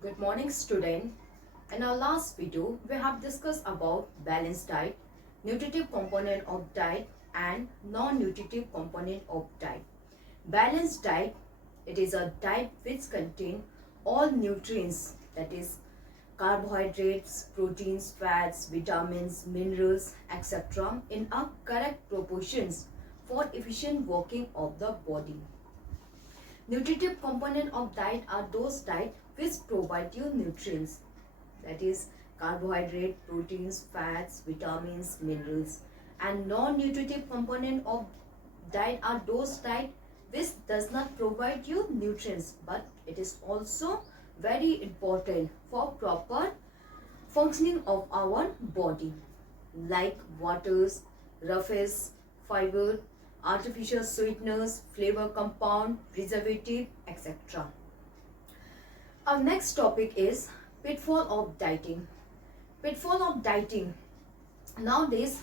Good morning, student. In our last video, we have discussed about balanced diet, nutritive component of diet and non-nutritive component of diet. Balanced diet, it is a diet which contains all nutrients, that is carbohydrates, proteins, fats, vitamins, minerals, etc. in a correct proportions for efficient working of the body. Nutritive component of diet are those diet which provide you nutrients, that is carbohydrate, proteins, fats, vitamins, minerals. And non-nutritive component of diet are those diet which does not provide you nutrients, but it is also very important for proper functioning of our body, like waters, roughes, fiber, artificial sweeteners, flavor compound, preservative, etc. Our next topic is pitfall of dieting. Pitfall of dieting. Nowadays,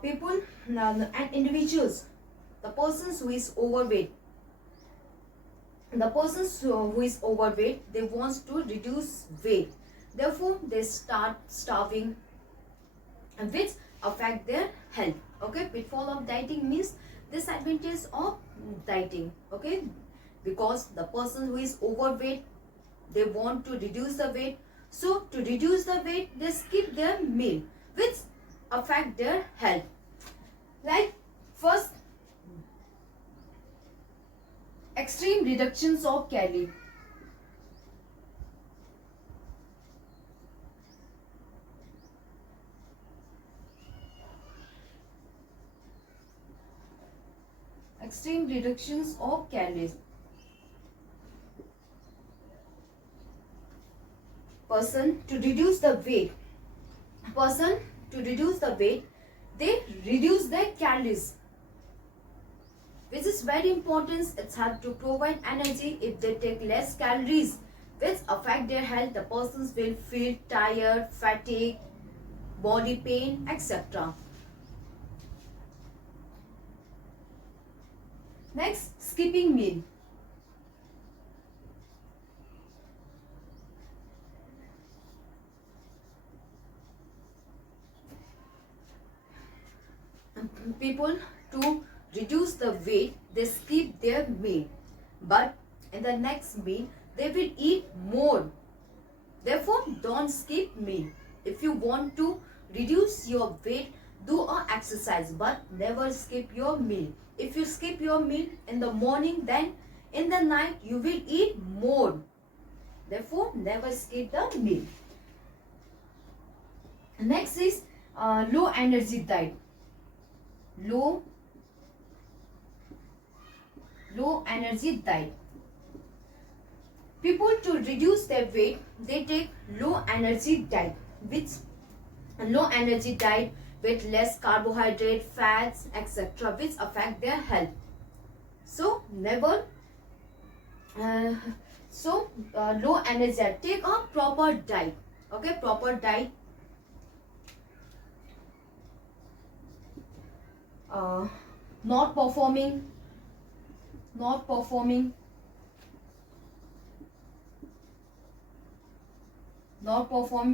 people and individuals, the persons who is overweight, they want to reduce weight. Therefore, they start starving, which affect their health. Okay, pitfall of dieting means disadvantage of dieting. Okay, because the person who is overweight, they want to reduce the weight. So to reduce the weight, they skip their meal, which affect their health. Like first, extreme reductions of calorie. Extreme reductions of calories. Person to reduce the weight, they reduce their calories, which is very important. It's hard to provide energy. If they take less calories, which affect their health, the persons will feel tired, fatigue, body pain, etc. Next, skipping meal. People, to reduce the weight, they skip their meal, but in the next meal they will eat more. Therefore, don't skip meal. If you want to reduce your weight, do a exercise, but never skip your meal. If you skip your meal in the morning, then in the night you will eat more. Therefore, never skip the meal. Next is low energy diet. Low energy diet. People, to reduce their weight, they take low energy diet, with less carbohydrate, fats, etc., which affect their health. So never low energy diet. Take a proper diet. Okay, proper diet. Not performing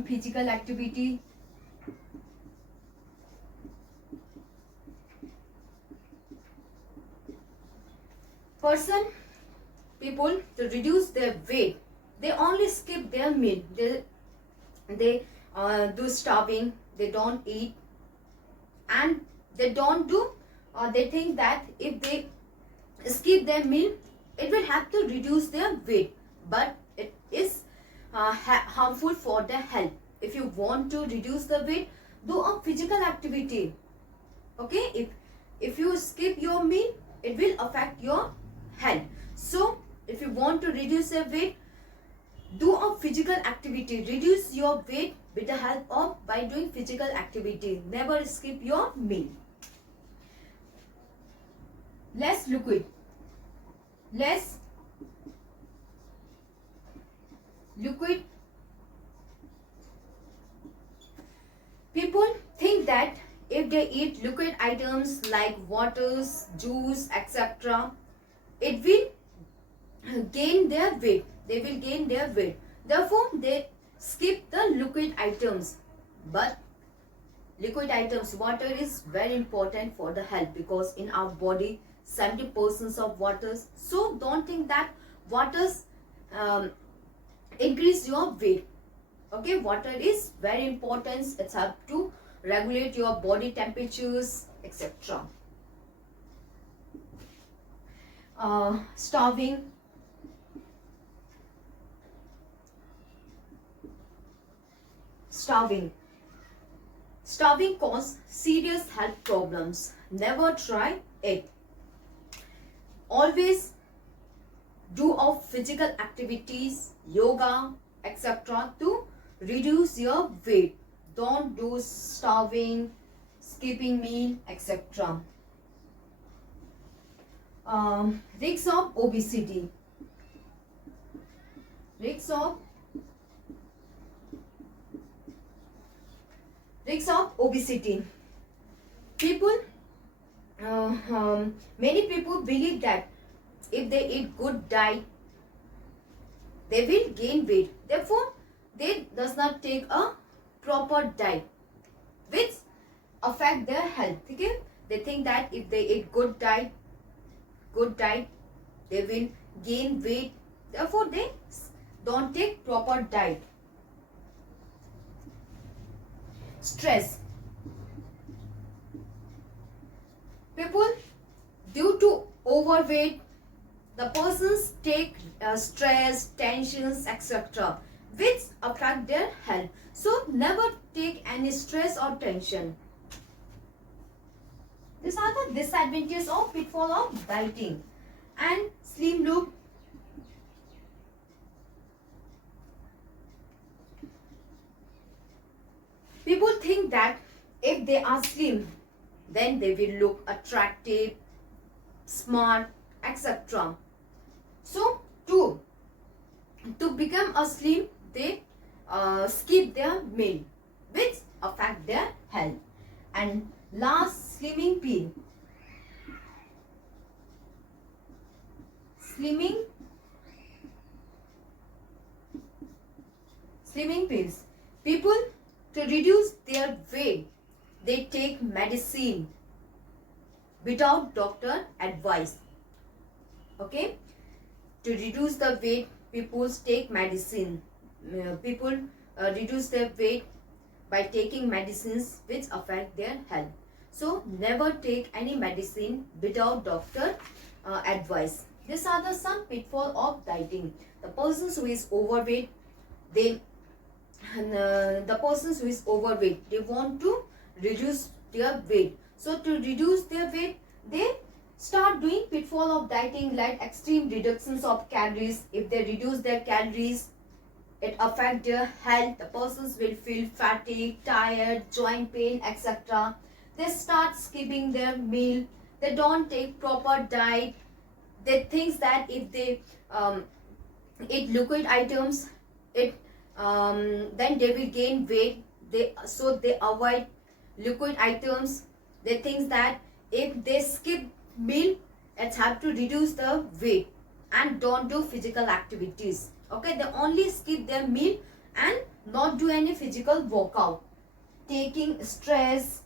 physical activity, people, to reduce their weight, they only skip their meal. They do starving, they don't eat, and they don't do, they think that if they skip their meal, it will have to reduce their weight, but it is harmful for their health. If you want to reduce the weight, do a physical activity. Okay, if you skip your meal, it will affect your health. So if you want to reduce your weight, do a physical activity. Reduce your weight with the help of by doing physical activity. Never skip your meal. Less liquid. People think that if they eat liquid items like waters, juice, etc., it will gain their weight. They will gain their weight. Therefore, they skip the liquid items. But liquid items, water is very important for the health, because in our body 70% of waters. So don't think that waters increase your weight. Okay, water is very important. It's help to regulate your body temperatures, etc. Starving. Starving cause serious health problems. Never try it. Always do of physical activities, yoga, etc. to reduce your weight. Don't do starving, skipping meal, etc. Risks of obesity. Risks of obesity. Many people believe that if they eat good diet, they will gain weight. Therefore, they does not take a proper diet, which affect their health. Okay? They think that if they eat good diet, they will gain weight. Therefore, they don't take proper diet. Stress. People, due to overweight, the persons take stress, tensions, etc., which affect their health. So never take any stress or tension. These are the disadvantages of pitfall of dieting. And slim look. People think that if they are slim, then they will look attractive, smart, etc. So to become a slim, they skip their meal, which affect their health. And last, slimming pill. Slimming pills. People, to reduce their weight, they take medicine without doctor advice. Okay, to reduce the weight, people take medicine. People reduce their weight by taking medicines which affect their health. So never take any medicine without doctor advice. These are the some pitfall of dieting. The persons who is overweight, they want to reduce their weight. So to reduce their weight, they start doing pitfall of dieting, like extreme reductions of calories. If they reduce their calories, it affects their health. The persons will feel fatigue, tired, joint pain, etc. They start skipping their meal. They don't take proper diet. They think that if they eat liquid items, then they will gain weight. They avoid liquid items. They think that if they skip meal, it's have to reduce the weight, and don't do physical activities. Okay, they only skip their meal and not do any physical workout, taking stress,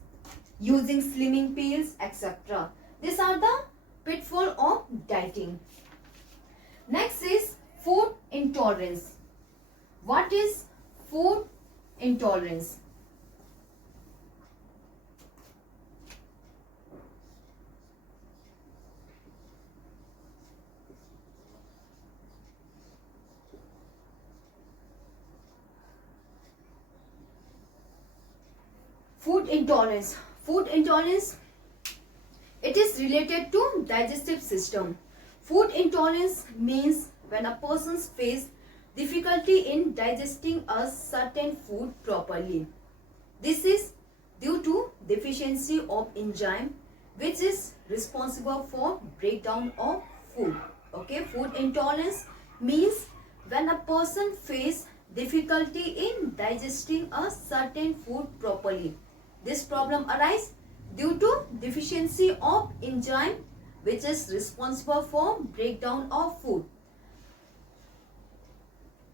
using slimming pills, etc. These are the pitfall of dieting. Next is food intolerance. What is food intolerance? Food intolerance. Food intolerance, it is related to digestive system. Food intolerance means when a person faces difficulty in digesting a certain food properly. This is due to deficiency of enzyme, which is responsible for breakdown of food. Okay, food intolerance means when a person faces difficulty in digesting a certain food properly. This problem arises due to deficiency of enzyme, which is responsible for breakdown of food.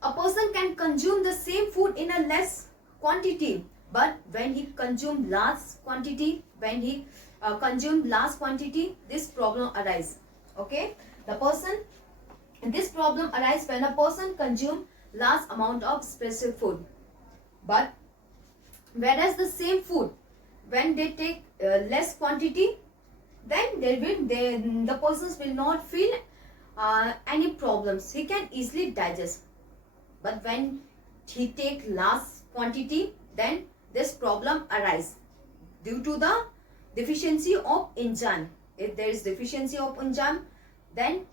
A person can consume the same food in a less quantity, but when he consume large quantity, this problem arise. Okay, this problem arise when a person consume large amount of specific food, but whereas the same food, when they take less quantity, then the persons will not feel any problems. He can easily digest. But when he take large quantity, then this problem arise due to the deficiency of enzyme. If there is deficiency of enzyme, then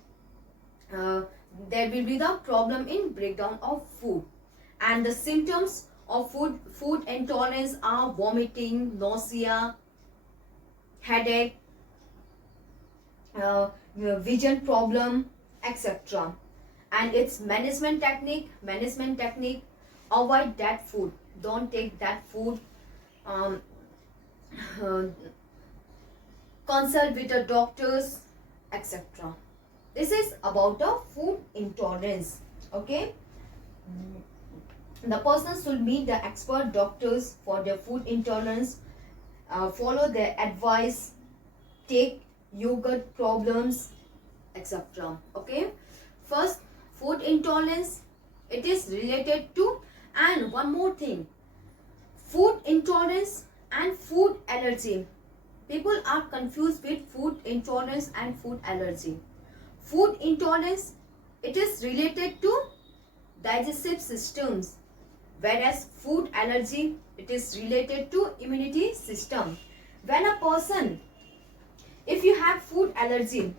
there will be the problem in breakdown of food. And the symptoms of food intolerance are vomiting, nausea, headache, vision problem, etc. And its management technique, avoid that food, don't take that food, consult with the doctors, etc. This is about the food intolerance. Okay, the person should meet the expert doctors for their food intolerance, follow their advice, take yogurt problems, etc. Okay, first, food intolerance, it is related to, and one more thing, food intolerance and food allergy. People are confused with food intolerance and food allergy. Food intolerance, it is related to digestive systems, whereas food allergy, it is related to immunity system. When a person, if you have food allergy,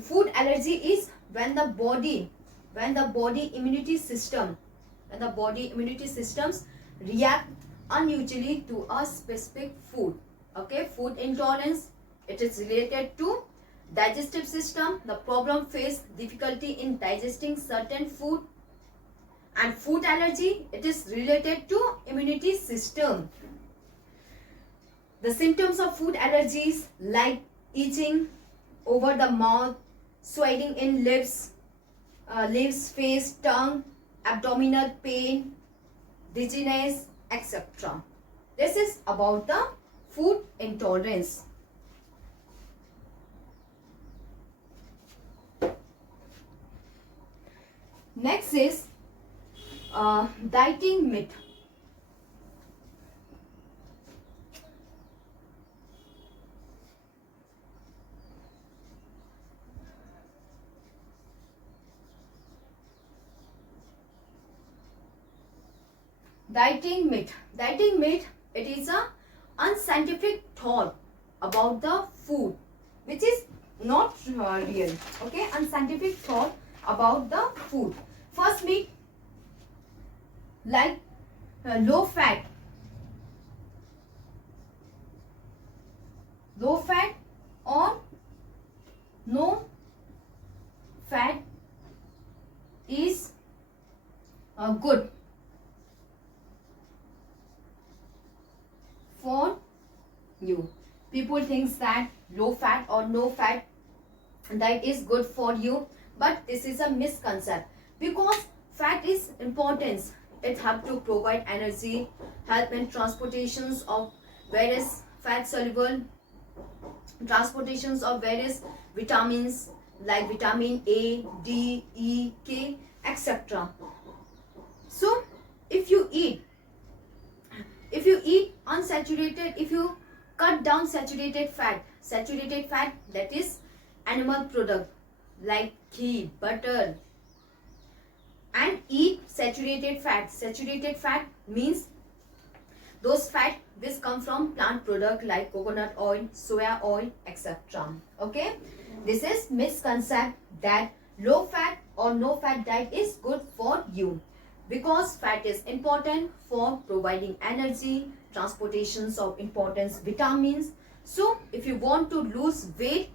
food allergy is when the body immunity systems react unusually to a specific food. Okay, food intolerance, it is related to digestive system. The problem face difficulty in digesting certain food. And food allergy, it is related to immunity system. The symptoms of food allergies like itching over the mouth, swelling in lips, face, tongue, abdominal pain, dizziness, etc. This is about the food intolerance. Next is dieting myth. Dieting myth, it is a unscientific thought about the food which is not real. Okay, unscientific thought about the food. First myth, like low fat or no fat is good for you. People think that low fat or no fat diet is good for you, but this is a misconception, because fat is important. It helps to provide energy, help in transportations of various fat soluble, transportations of various vitamins like vitamin A, D, E, K, etc. So if you eat unsaturated, if you cut down saturated fat, that is animal product like ghee, butter, and eat saturated fat means those fat which come from plant product like coconut oil, soya oil, etc. Okay, this is misconception that low fat or no fat diet is good for you, because fat is important for providing energy, transportations of important vitamins. So if you want to lose weight,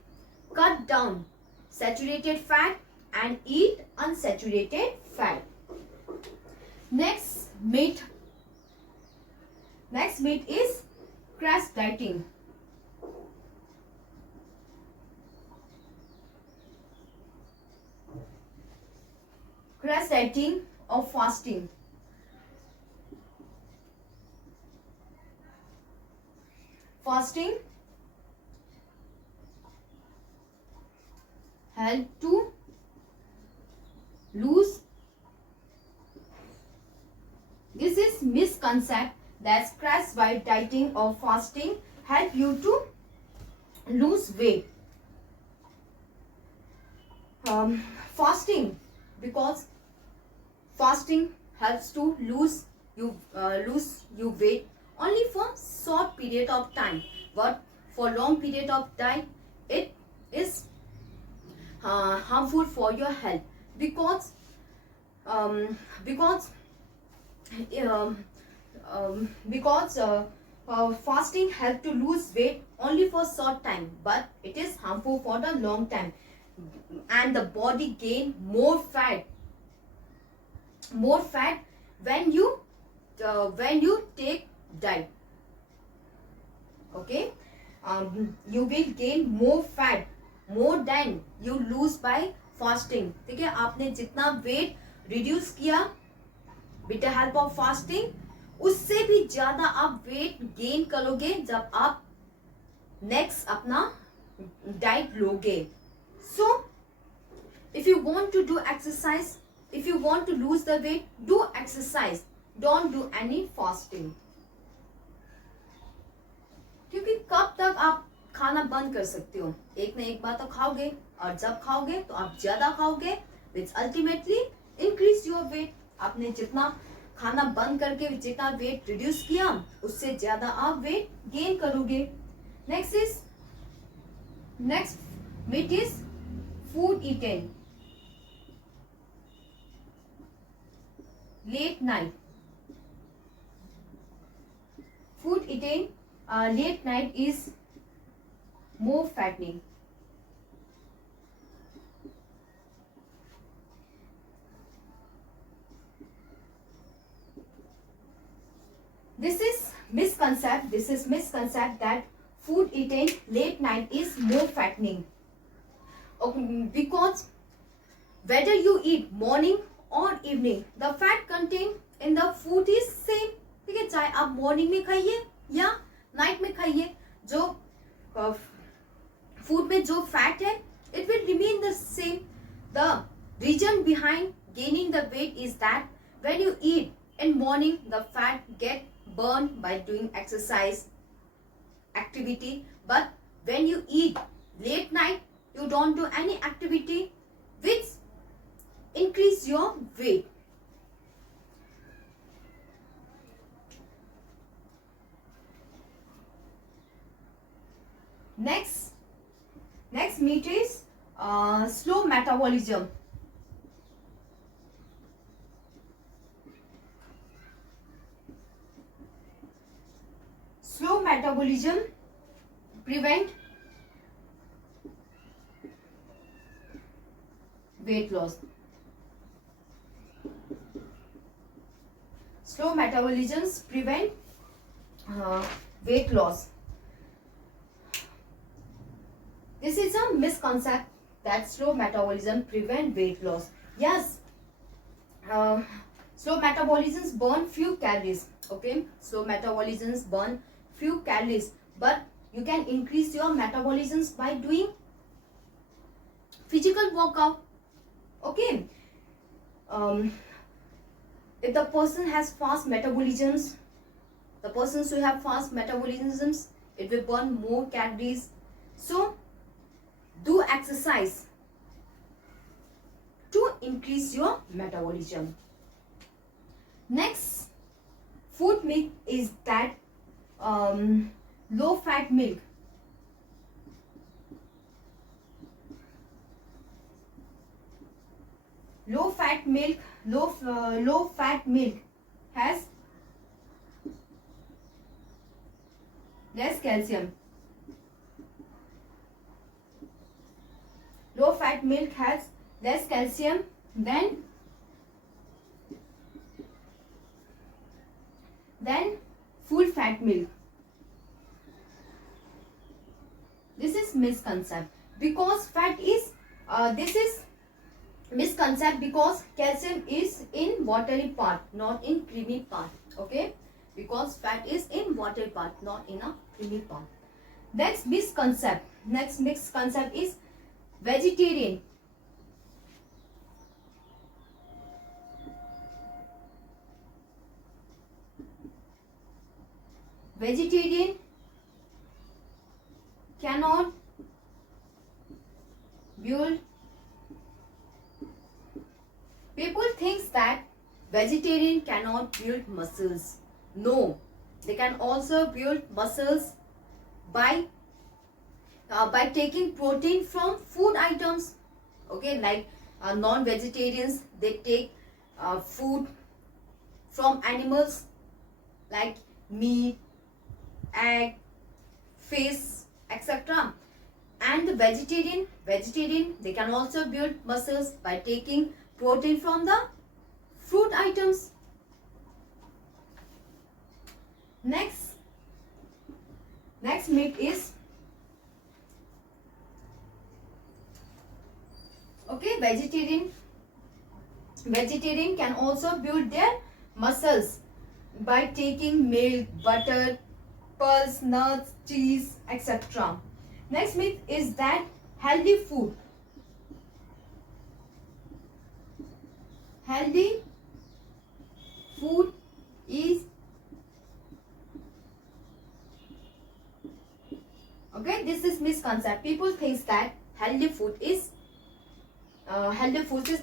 cut down saturated fat and eat unsaturated fat. Next myth is crash dieting. Crash dieting or fasting. Fasting help to lose. This is misconception that crash by dieting or fasting help you to lose weight. Fasting, because fasting helps to lose you weight only for short period of time, but for long period of time it is harmful for your health, because because fasting help to lose weight only for short time, but it is harmful for the long time, and the body gain more fat when you take diet. Okay, you will gain more fat more than you lose by fasting. ठीक है, आपने जितना weight reduce किया with the help of fasting, उससे भी ज्यादा आप weight gain करोगे जब आप नेक्स्ट अपना डाइट लोगे. So if you want to do exercise, if you want to lose the weight, do exercise, don't do any fasting. क्योंकि कब तक आप खाना बंद कर सकते हो? एक ना एक बार तो खाओगे, और जब खाओगे तो आप ज्यादा खाओगे, which ultimately increase your weight. आपने जितना खाना बंद करके जितना वेट रिड्यूस किया, उससे ज्यादा आप वेट गेन करोगे. Next myth is food eaten late night. Food eaten late night is more fattening. This is misconcept that food eaten late night is more fattening. Because whether you eat morning और evening, the fat contain in the food is same. ठीक है, चाहे आप morning में खाइए या night में खाइए, जो फूड में जो फैट है it will remain the same. The reason behind gaining the weight is that when you eat in morning the fat get burn by doing exercise activity, but when you eat late night you don't do any activity which increase your weight. Next myth is slow metabolism. Slow metabolism prevent weight loss. Slow metabolisms prevent weight loss. This is a misconception that slow metabolism prevent weight loss. Yes, slow metabolisms burn few calories. Okay, slow metabolisms burn few calories, but you can increase your metabolisms by doing physical workout. Okay, if the person has fast metabolisms, the persons who have fast metabolisms, it will burn more calories. So do exercise to increase your metabolism. Next food myth is that low fat milk. Low fat milk has less calcium. Low fat milk has less calcium than full fat milk. This is misconception, because fat is misconcept because calcium is in watery part, not in creamy part. Okay, because fat is in watery part, not in a creamy part. Next misconcept is vegetarian. Vegetarian cannot build. People think that vegetarian cannot build muscles. No, they can also build muscles by taking protein from food items. Okay, like non-vegetarians, they take food from animals like meat, egg, fish, etc. And the vegetarian they can also build muscles by taking protein from the fruit items. Next myth is, okay, vegetarian can also build their muscles by taking milk, butter, pearls, nuts, cheese, etc. Next myth is that healthy food is, okay, this is misconcept. People think that healthy food is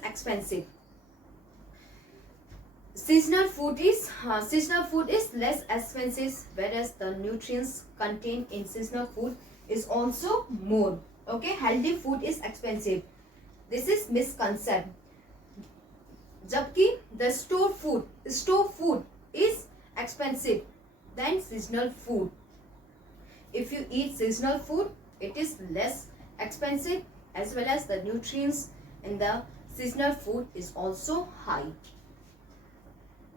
expensive. Seasonal food is less expensive, whereas the nutrients contained in seasonal food is also more. Okay, healthy food is expensive. This is misconcept. Jabki the store food is expensive than seasonal food. If you eat seasonal food, it is less expensive, as well as the nutrients in the seasonal food is also high.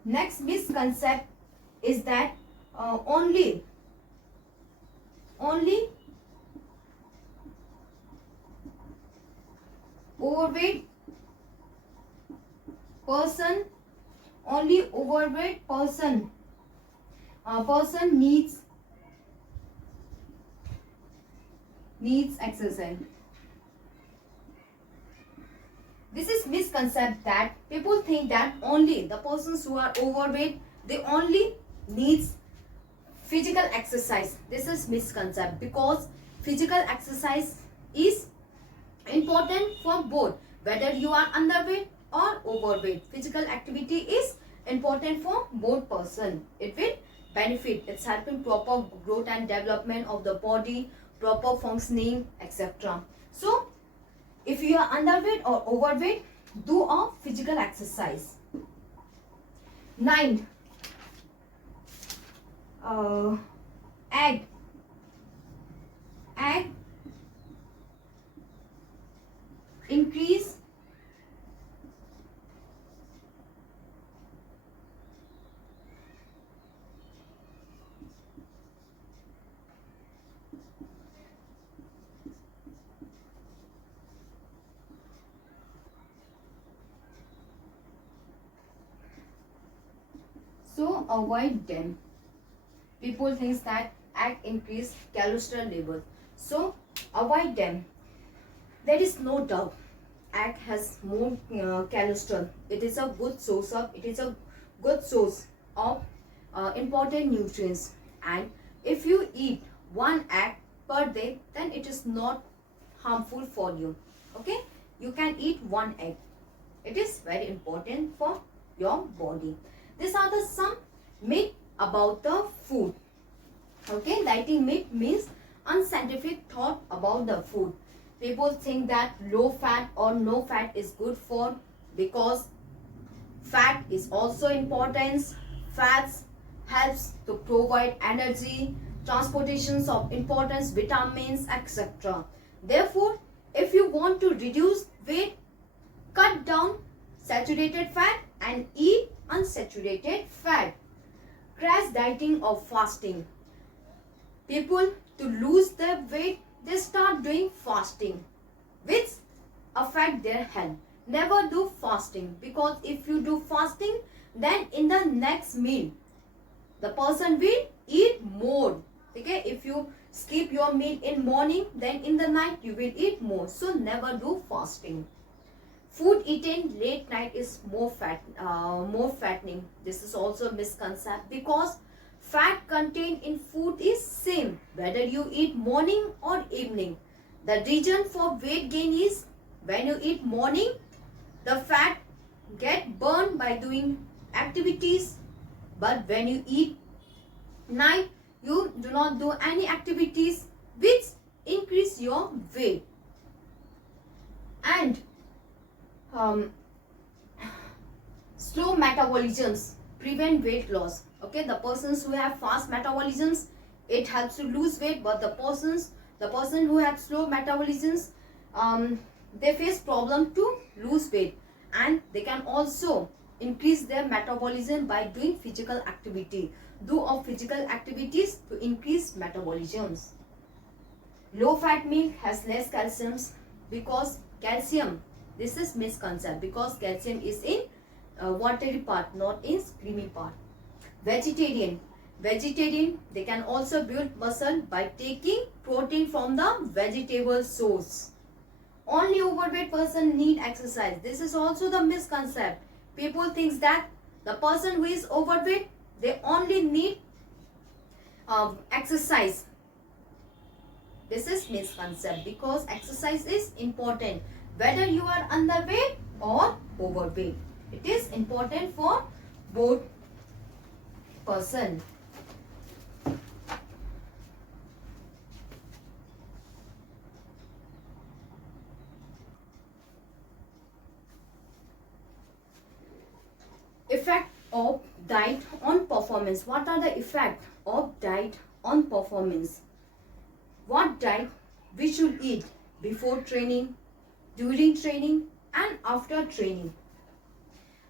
Next misconcept is that only overweight person needs exercise. This is misconcept that people think that only the persons who are overweight, they only needs physical exercise. This is misconcept, because physical exercise is important for both, whether you are underweight or overweight. Physical activity is important for both person. It will benefit. It's helping proper growth and development of the body, proper functioning, etc. So if you are underweight or overweight, do a physical exercise. 9. Egg increase so avoid them. People think that egg increase cholesterol level, so avoid them. There is no doubt egg has more cholesterol. It is a good source of important nutrients, and if you eat one egg per day, then it is not harmful for you. Okay, you can eat one egg. It is very important for your body. These are the some myth about the food. Okay, dieting myth means unscientific thought about the food. People think that low fat or no fat is good for, because fat is also important. Fats helps to provide energy, transportations of importance, vitamins, etc. Therefore, if you want to reduce weight, cut down saturated fat and eat unsaturated fat. Crash dieting or fasting. People, to lose their weight, they start doing fasting, which affect their health. Never do fasting, because if you do fasting, then in the next meal the person will eat more. Okay, if you skip your meal in morning, then in the night you will eat more. So never do fasting. Food eaten late night is more fattening. This is also a misconception, because fat contained in food is same whether you eat morning or evening. The reason for weight gain is when you eat morning, the fat get burned by doing activities, but when you eat night, you do not do any activities, which increase your weight. And slow metabolisms prevent weight loss. Okay, the persons who have fast metabolisms, it helps to lose weight, but the person who have slow metabolisms, they face problem to lose weight, and they can also increase their metabolism by doing physical activity. Do of physical activities to increase metabolisms. Low fat milk has less calcium, because calcium, this is misconception, because calcium is in watery part, not in creamy part. Vegetarian, they can also build muscle by taking protein from the vegetable source. Only overweight person need exercise. This is also the misconception. People think that the person who is overweight, they only need exercise. This is misconception, because exercise is important whether you are underweight or overweight. It is important for both person. Effect of diet on performance. What are the effects of diet on performance? What diet we should eat before training, during training, and after training.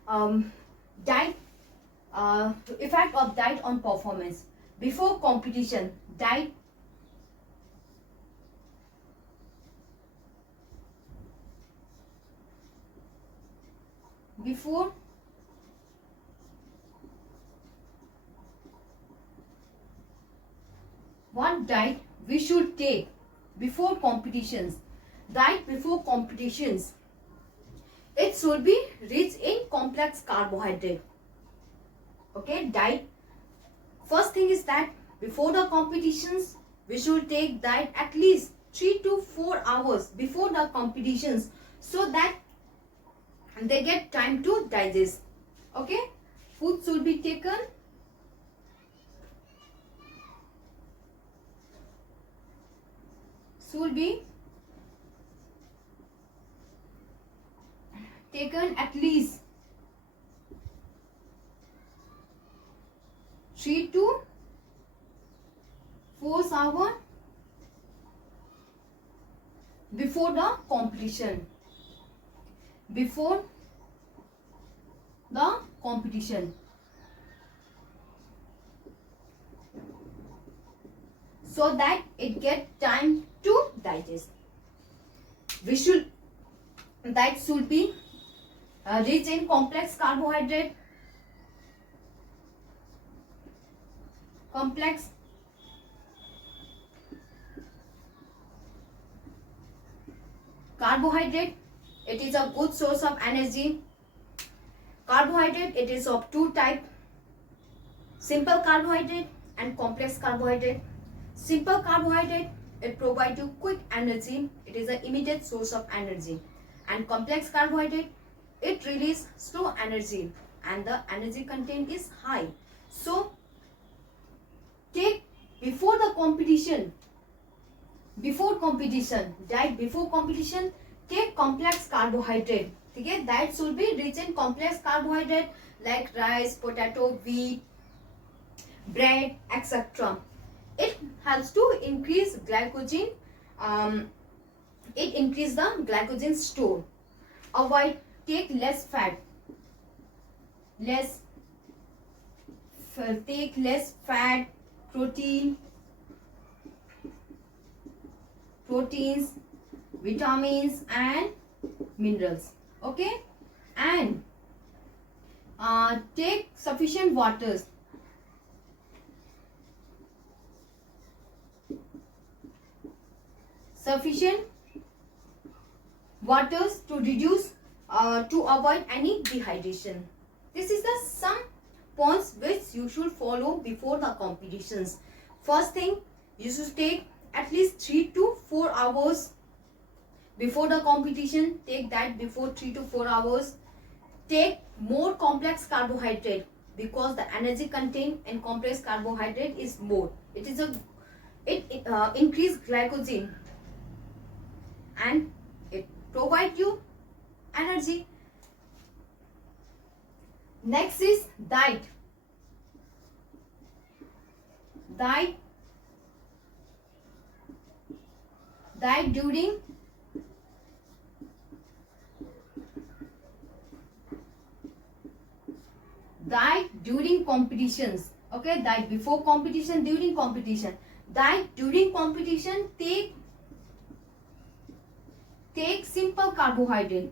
Diet, effect of diet on performance. Before competition, diet before what diet we should take before competitions. Diet before competitions, it should be rich in complex carbohydrate. Okay, diet, first thing is that before the competitions we should take diet at least 3 to 4 hours before the competitions, so that they get time to digest. Okay, food should be taken at least 3 to 4 hours before the competition. Before the competition, so that it get time to digest. That should be rich in complex carbohydrate. Carbohydrate, it is a good source of energy. Carbohydrate, it is of two types: simple carbohydrate and complex carbohydrate. Simple carbohydrate, it provides you quick energy. It is an immediate source of energy. And complex carbohydrate, it releases slow energy, and the energy content is high. So take before the competition, diet before competition, take complex carbohydrate. Okay, that should be rich in complex carbohydrate like rice, potato, wheat, bread, etc. It helps to increase glycogen. It increases the glycogen store. Take less fat. Take less fat, proteins, vitamins and minerals. Okay, and take sufficient waters. Sufficient waters to reduce to avoid any dehydration. This is the some points which you should follow before the competitions. First thing, you should take at least 3 to 4 hours before the competition. Take that before 3 to 4 hours. Take more complex carbohydrate because the energy contained in complex carbohydrate is more. It is increase glycogen and it provide you energy. Next is diet. Diet during competitions. Okay, diet before competition, during competition. Diet during competition, take simple carbohydrate.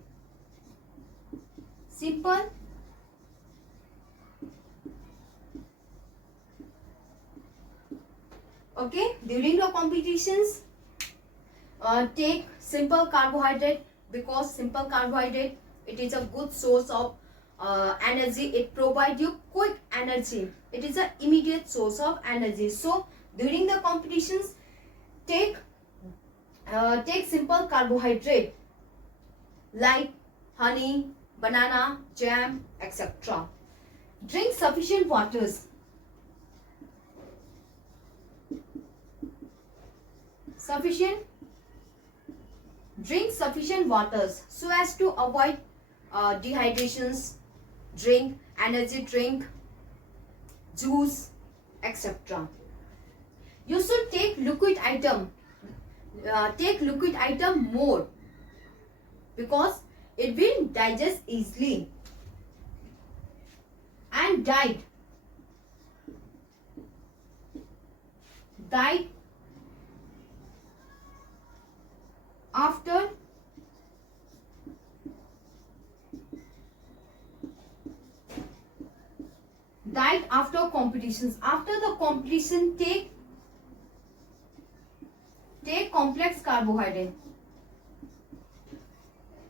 Simple okay, during the competitions, take simple carbohydrate because simple carbohydrate, it is a good source of energy. It provides you quick energy. It is an immediate source of energy. So during the competitions, take simple carbohydrate like honey, banana, jam, etc. Drink sufficient waters. Drink sufficient waters so as to avoid dehydrations. Drink energy drink, juice, etc. You should take liquid item. Take liquid item more because it will digest easily. And diet after competitions. After the competition, take complex carbohydrate.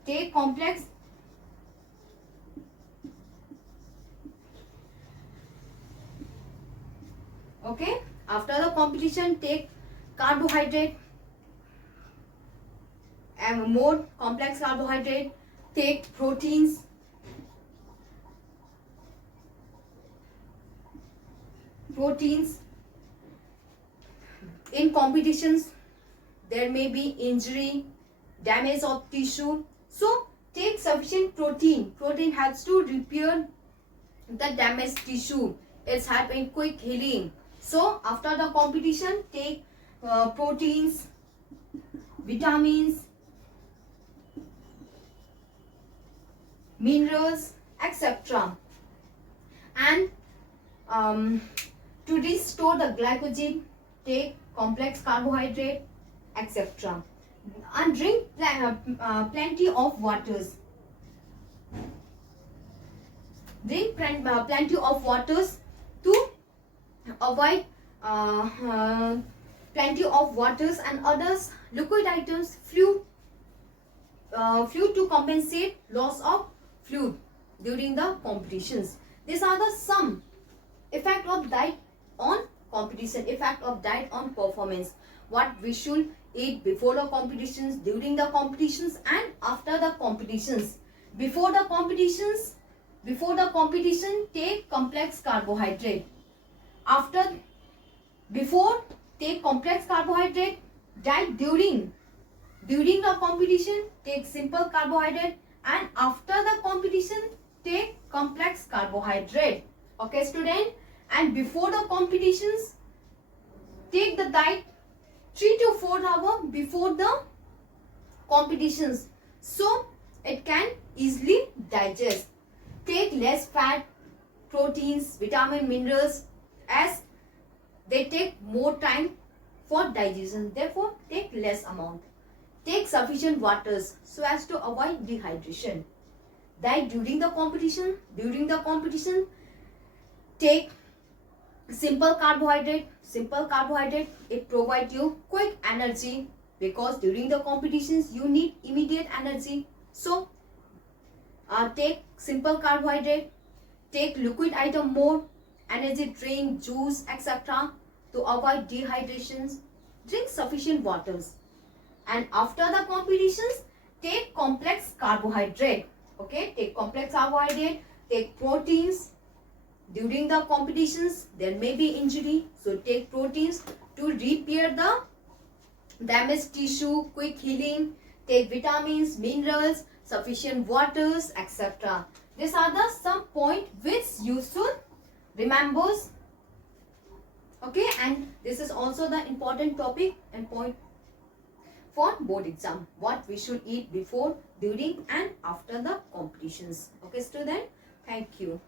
Take complex okay, after the competition, take carbohydrate and more complex carbohydrate. Take proteins. In competitions, there may be injury, damage of tissue, so take sufficient protein. Protein helps to repair the damaged tissue. It's helping quick healing. So after the competition, take proteins, vitamins, minerals, etc. And to restore the glycogen, take complex carbohydrate, etc. And drink plenty of waters. Drink plenty of waters to avoid plenty of waters and others liquid items, fluid to compensate loss of fluid during the competitions. These are the some effect of diet on competition, effect of diet on performance. What we should eat before the competitions, during the competitions, and after the competitions. Before the competition, take complex carbohydrate. Before, take complex carbohydrate. Diet during the competition, take simple carbohydrate, and after the competition, take complex carbohydrate. Okay, student. And before the competitions, take the diet 3 to 4 hours before the competitions, so it can easily digest. Take less fat, proteins, vitamin, minerals, as they take more time for digestion. Therefore, take less amount. Take sufficient waters so as to avoid dehydration. that during the competition, take simple carbohydrate. It provides you quick energy, because during the competitions you need immediate energy. So take simple carbohydrate, take liquid item more, energy drink, juice, etc. to avoid dehydrations. Drink sufficient waters. And after the competitions, take complex carbohydrate. Okay, take complex carbohydrate, take proteins. During the competitions there may be injury, so take proteins to repair the damaged tissue, quick healing. Take vitamins, minerals, sufficient waters, etc. These are the some point which you should remember. Okay, and this is also the important topic and point for board exam, what we should eat before, during and after the competitions. Okay student, thank you.